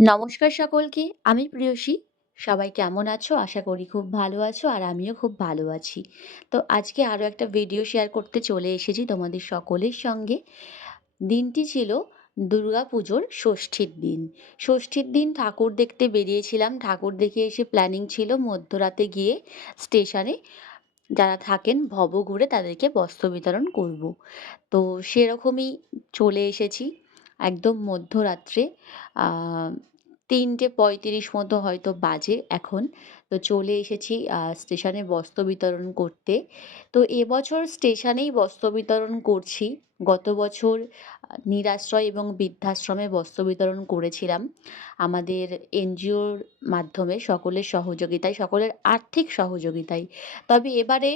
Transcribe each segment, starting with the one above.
নমস্কার সকলকে, আমি প্রিয়সী। সবাই কেমন আছো? আশা করি খুব ভালো আছো আর আমিও খুব ভালো আছি। তো আজকে আরও একটা ভিডিও শেয়ার করতে চলে এসেছি তোমাদের সকলের সঙ্গে। দিনটি ছিল দুর্গা পুজোর ষষ্ঠীর দিন। ষষ্ঠীর দিন ঠাকুর দেখতে বেরিয়েছিলাম। ঠাকুর দেখে এসে প্ল্যানিং ছিল মধ্যরাতে গিয়ে স্টেশনে যারা থাকেন ভব ঘুরে তাদেরকে বস্ত্র বিতরণ করব। তো সেরকমই চলে এসেছি। একদম মধ্যরাত্রে তিনটে পঁয়ত্রিশ মতো হয়তো বাজে এখন। তো চলে এসেছি স্টেশনে বস্ত্র বিতরণ করতে। তো এবছর স্টেশনেই বস্ত্র বিতরণ করছি। গত বছর নিরাশ্রয় এবং বৃদ্ধাশ্রমে বস্ত্র বিতরণ করেছিলাম। আমাদের এনজিওর মাধ্যমে সকলের সহযোগিতায়, সকলের আর্থিক সহযোগিতায়। তবে এবারে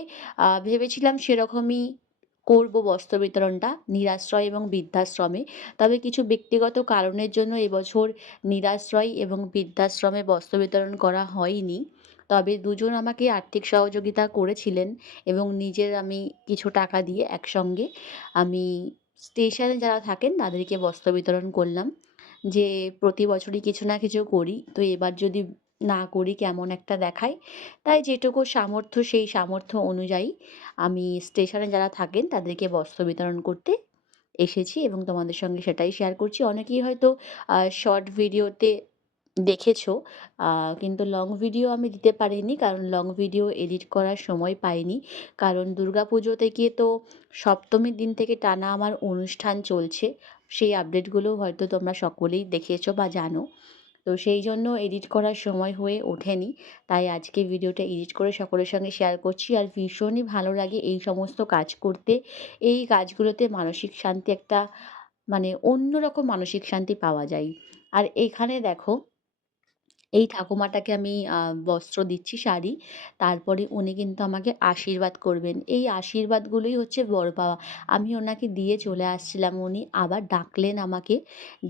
ভেবেছিলাম সেরকমই করব বস্ত্র বিতরণটা, নিরাশ্রয় এবং বৃদ্ধাশ্রমে। তবে কিছু ব্যক্তিগত কারণের জন্য এবছর নিরাশ্রয় এবং বৃদ্ধাশ্রমে বস্ত্র বিতরণ করা হয়নি। তবে দুজন আমাকে আর্থিক সহযোগিতা করেছিলেন এবং নিজের আমি কিছু টাকা দিয়ে একসঙ্গে আমি স্টেশনে যারা থাকেন তাদেরকে বস্ত্র বিতরণ করলাম। যে প্রতি বছরই কিছু না কিছু করি। তো এবার যদি না করি কেমন একটা দেখায়। তাই যেটুকু সামর্থ্য সেই সামর্থ্য অনুযায়ী আমি স্টেশনে যারা থাকেন তাদেরকে বস্ত্র বিতরণ করতে এসেছি এবং তোমাদের সঙ্গে সেটাই শেয়ার করছি। অনেকেই হয়তো শর্ট ভিডিওতে দেখেছ কিন্তু লং ভিডিও আমি দিতে পারিনি কারণ লং ভিডিও এডিট করার সময় পাইনি। কারণ পুজো থেকে তো সপ্তমীর দিন থেকে টানা আমার অনুষ্ঠান চলছে। সেই আপডেটগুলো হয়তো তোমরা সকলেই দেখেছ বা জানো। তো সেই জন্য এডিট করার সময় হয়ে ওঠেনি। তাই আজকে ভিডিওটা এডিট করে সকলের সঙ্গে শেয়ার করছি। আর ভীষণই ভালো লাগে এই সমস্ত কাজ করতে। এই কাজগুলোতে মানসিক শান্তি একটা মানে অন্যরকম মানসিক শান্তি পাওয়া যায়। আর এখানে দেখো এই ঠাকুমাটাকে আমি বস্ত্র দিচ্ছি শাড়ি। তারপরে উনি কিন্তু আমাকে আশীর্বাদ করবেন। এই আশীর্বাদগুলোই হচ্ছে বড় পাওয়া। আমি ওনাকে দিয়ে চলে আসছিলাম, উনি আবার ডাকলেন আমাকে,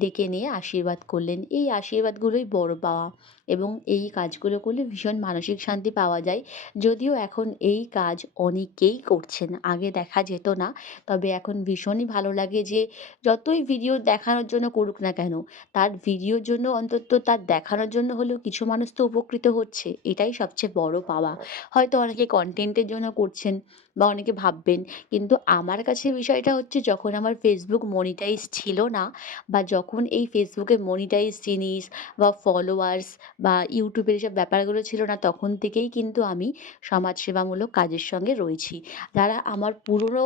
ডেকে নিয়ে আশীর্বাদ করলেন। এই আশীর্বাদগুলোই বড় পাওয়া। এবং এই কাজগুলো করলে ভীষণ মানসিক শান্তি পাওয়া যায়। যদিও এখন এই কাজ অনেকেই করছেন, আগে দেখা যেত না। তবে এখন ভীষণই ভালো লাগে যে, যতই ভিডিও দেখানোর জন্য করুক না কেন, তার ভিডিওর জন্য অন্তত তার দেখানোর জন্য হলেও কিছু মানুষ তো উপকৃত হচ্ছে, এটাই সবচেয়ে বড় পাওয়া। হয়তো অনেকে কন্টেন্টের জন্য করছেন বা অনেকে ভাববেন, কিন্তু আমার কাছে বিষয়টা হচ্ছে যখন আমার ফেসবুক মনিটাইজ ছিল না, বা যখন এই ফেসবুকে মনিটাইজ জিনিস বা ফলোয়ার্স বা ইউটিউবের এসব ব্যাপারগুলো ছিল না, তখন থেকেই কিন্তু আমি সমাজসেবামূলক কাজের সঙ্গে রয়েছি। যারা আমার পুরনো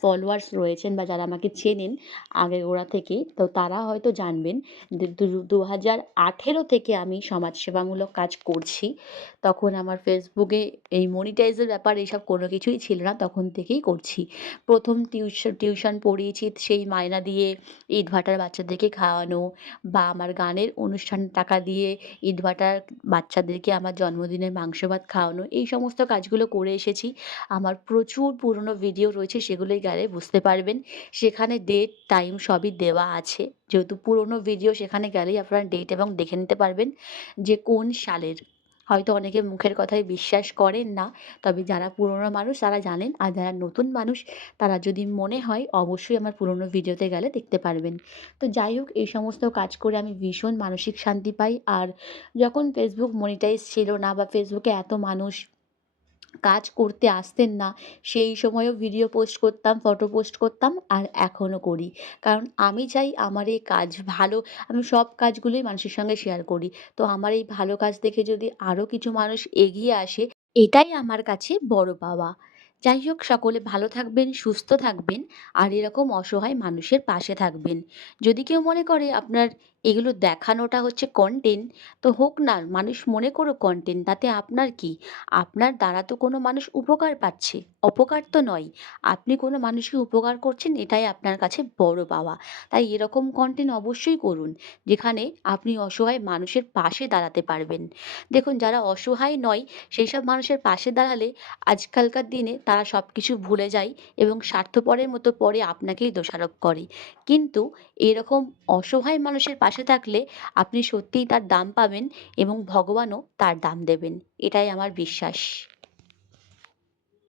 ফলোয়ার্স রয়েছেন বা যারা আমাকে চেনেন আগেগোড়া থেকে, তো তারা হয়তো জানবেন দু হাজার আঠেরো থেকে আমি সমাজসেবামূলক কাজ করছি। তখন আমার ফেসবুকে এই মনিটাইজের ব্যাপার এইসব কোনো কিছুই ছিল না, তখন থেকেই করছি। প্রথম টিউশন টিউশন পড়িয়েছি সেই মায়না দিয়ে, ইটভাটার বাচ্চাদেরকে খাওয়ানো বা আমার গানের অনুষ্ঠান টাকা দিয়ে ইটভাটার বাচ্চাদেরকে আমার জন্মদিনের মাংস ভাত খাওয়ানো, এই সমস্ত কাজগুলো করে এসেছি। আমার প্রচুর পুরনো ভিডিও রয়েছে, সেগুলোই গেলে বুঝতে পারবেন। সেখানে ডেট টাইম সবই দেওয়া আছে। যেহেতু পুরনো ভিডিও সেখানে গেলেই আপনারা ডেট এবং দেখে নিতে পারবেন যে কোন সালের। হয়তো অনেকে মুখের কথায় বিশ্বাস করেন না। তবে যারা পুরনো মানুষ তারা জানেন আর যারা নতুন মানুষ তারা যদি মনে হয় অবশ্যই আমার পুরনো ভিডিওতে গেলে দেখতে পারবেন। তো যাই হোক, এই সমস্ত কাজ করে আমি ভীষণ মানসিক শান্তি পাই। আর যখন ফেসবুক মনিটাইজ ছিল না বা ফেসবুকে এত মানুষ কাজ করতে আসতেন না। সেই সময়ও ভিডিও পোস্ট করতাম ফটো পোস্ট করতাম আর এখনও করি। কারণ আমি চাই আমার এই কাজ ভালো, আমি সব কাজগুলোই মানুষের সঙ্গে শেয়ার করি। তো আমার এই ভালো কাজ দেখে যদি আরও কিছু মানুষ এগিয়ে আসে, এটাই আমার কাছে বড় পাওয়া। যাই হোক, সকলে ভালো থাকবেন, সুস্থ থাকবেন আর এরকম অসহায় মানুষের পাশে থাকবেন। যদি কেউ মনে করে আপনার এগুলো দেখানোটা হচ্ছে কন্টেন্ট তো হোক না, মানুষ মনে করুক কন্টেন্ট তাতে আপনার কি? আপনার দ্বারা তো কোনো মানুষ উপকার পাচ্ছে। অপকার তো নয়। আপনি কোনো মানুষকে উপকার করছেন, এটাই আপনার কাছে বড় পাওয়া। তাই এরকম কন্টেন্ট অবশ্যই করুন, যেখানে আপনি অসহায় মানুষের পাশে দাঁড়াতে পারবেন। দেখুন, যারা অসহায় নয়, সেই সব মানুষের পাশে দাঁড়ালে আজকালকার দিনে তারা সব কিছু ভুলে যায় এবং স্বার্থপরের মতো পরে আপনাকেই দোষারোপ করে। কিন্তু এরকম অসহায় মানুষের পাশে থাকলে আপনি সত্যিই তার দাম পাবেন এবং ভগবানও তার দাম দেবেন। এটাই আমার বিশ্বাস।